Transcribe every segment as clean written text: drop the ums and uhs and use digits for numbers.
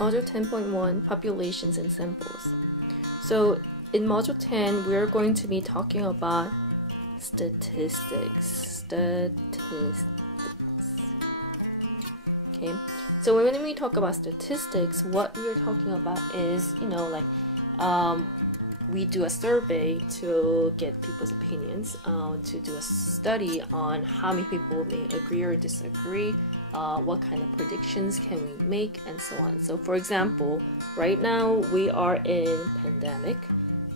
Module 10.1 Populations and Samples. So in Module 10, we are going to be talking about statistics. Okay, so when we talk about statistics, what we are talking about is, we do a survey to get people's opinions, to do a study on how many people may agree or disagree, what kind of predictions can we make, and so on. So for example, right now we are in pandemic,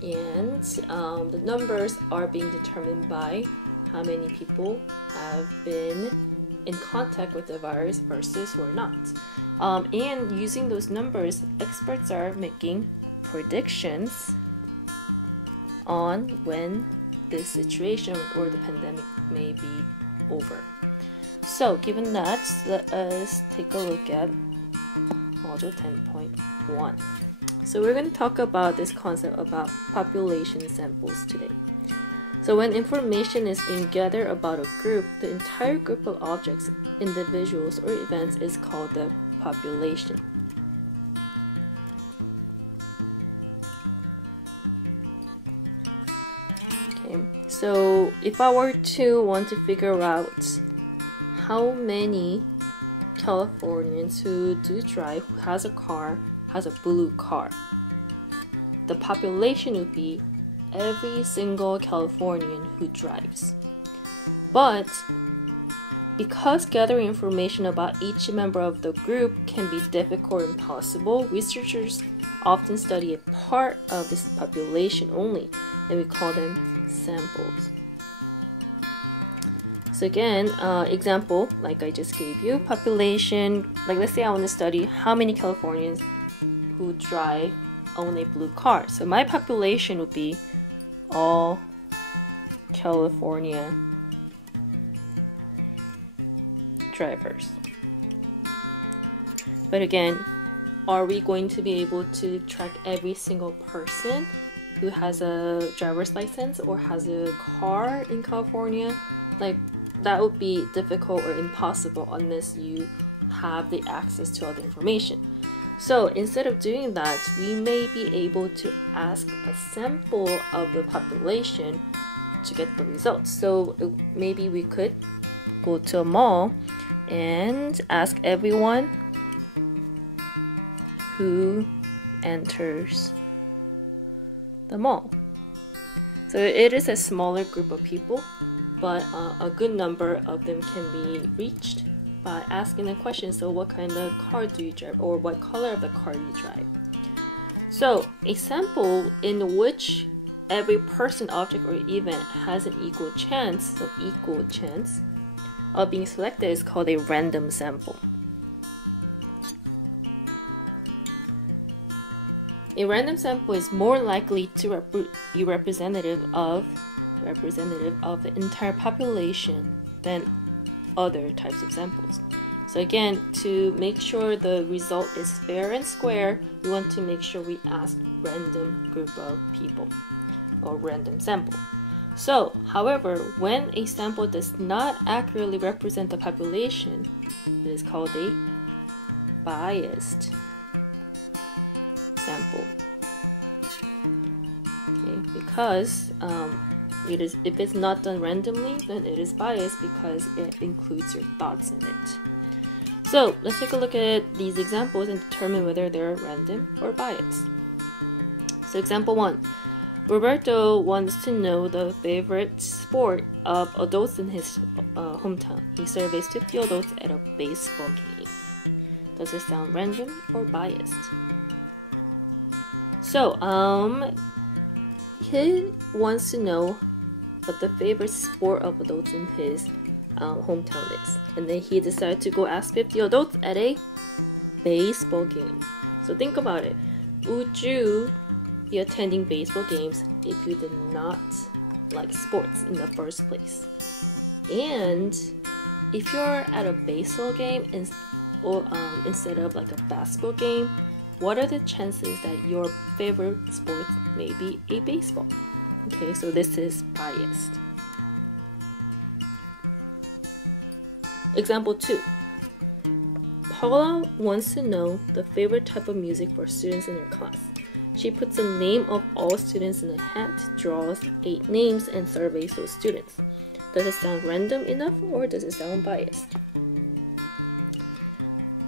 and the numbers are being determined by how many people have been in contact with the virus versus who are not. And using those numbers, experts are making predictions on when this situation or the pandemic may be over. So given that, let us take a look at Module 10.1. So we're going to talk about this concept about population samples today. So when information is being gathered about a group, the entire group of objects, individuals, or events is called the population. Okay, so if I were to want to figure out how many Californians who do drive, who has a car, has a blue car, the population would be every single Californian who drives. But because gathering information about each member of the group can be difficult or impossible, researchers often study a part of this population only, and we call them samples. So again, example, like I just gave you, population, like let's say I want to study how many Californians who drive own a blue car. So my population would be all California drivers. But again, are we going to be able to track every single person who has a driver's license or has a car in California? Like, that would be difficult or impossible unless you have the access to all the information. So instead of doing that, we may be able to ask a sample of the population to get the results. So maybe we could go to a mall and ask everyone who enters the mall. So it is a smaller group of people, but a good number of them can be reached by asking a question. So what kind of car do you drive, or what color of the car do you drive? So a sample in which every person, object, or event has an equal chance of being selected is called a random sample. A random sample is more likely to be representative of the entire population than other types of samples. So again, to make sure the result is fair and square, we want to make sure we ask random group of people or random sample. So, however, when a sample does not accurately represent the population, it is called a biased sample. Okay, because if it's not done randomly, then it is biased because it includes your thoughts in it. So let's take a look at these examples and determine whether they're random or biased. So example 1. Roberto wants to know the favorite sport of adults in his hometown. He surveys 50 adults at a baseball game. Does it sound random or biased? So, he wants to know what the favorite sport of adults in his hometown is. And then he decided to go ask 50 adults at a baseball game. So think about it. Would you be attending baseball games if you did not like sports in the first place? And if you're at a baseball game instead of like a basketball game, what are the chances that your favorite sport may be a baseball? Okay, so this is biased. Example 2. Paula wants to know the favorite type of music for students in her class. She puts the name of all students in a hat, draws 8 names, and surveys those students. Does it sound random enough, or does it sound biased?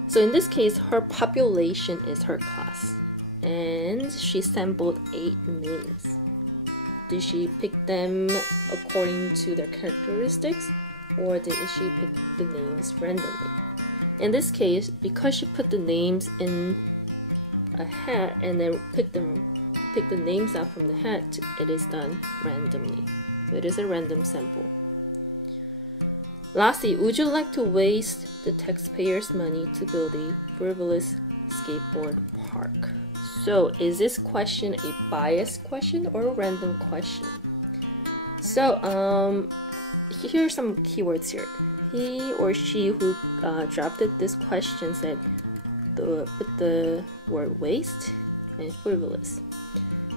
So in this case, her population is her class, and she sampled 8 names. Did she pick them according to their characteristics, or did she pick the names randomly? In this case, because she put the names in a hat and then pick the names out from the hat, it is done randomly. So it is a random sample. Lastly, would you like to waste the taxpayers' money to build a frivolous skateboard park? So is this question a biased question or a random question? So here are some keywords here. He or she who drafted this question said put the word waste and frivolous.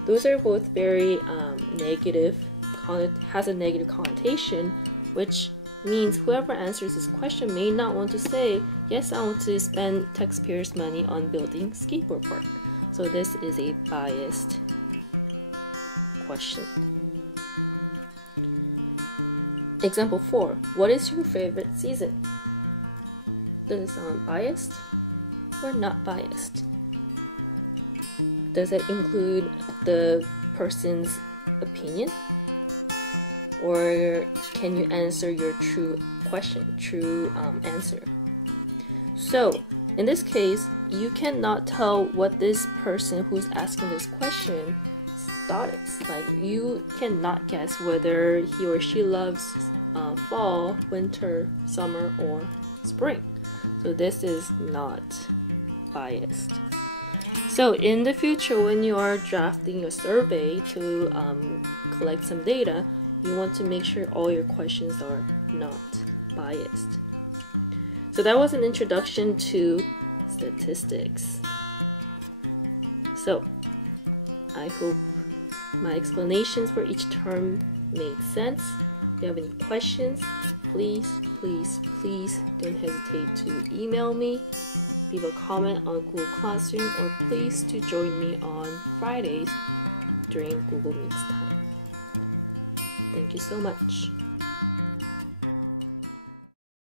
Those are both very negative, has a negative connotation, which means whoever answers this question may not want to say, yes, I want to spend taxpayers' money on building skateboard park. So this is a biased question. Example 4. What is your favorite season? Does it sound biased or not biased? Does it include the person's opinion? Or can you answer your true answer? So in this case, you cannot tell what this person who's asking this question thought is. Like, you cannot guess whether he or she loves fall, winter, summer, or spring. So this is not biased. So in the future, when you are drafting a survey to collect some data, you want to make sure all your questions are not biased. So that was an introduction to statistics. So I hope my explanations for each term made sense. If you have any questions, please don't hesitate to email me, leave a comment on Google Classroom, or please to join me on Fridays during Google Meets time. Thank you so much.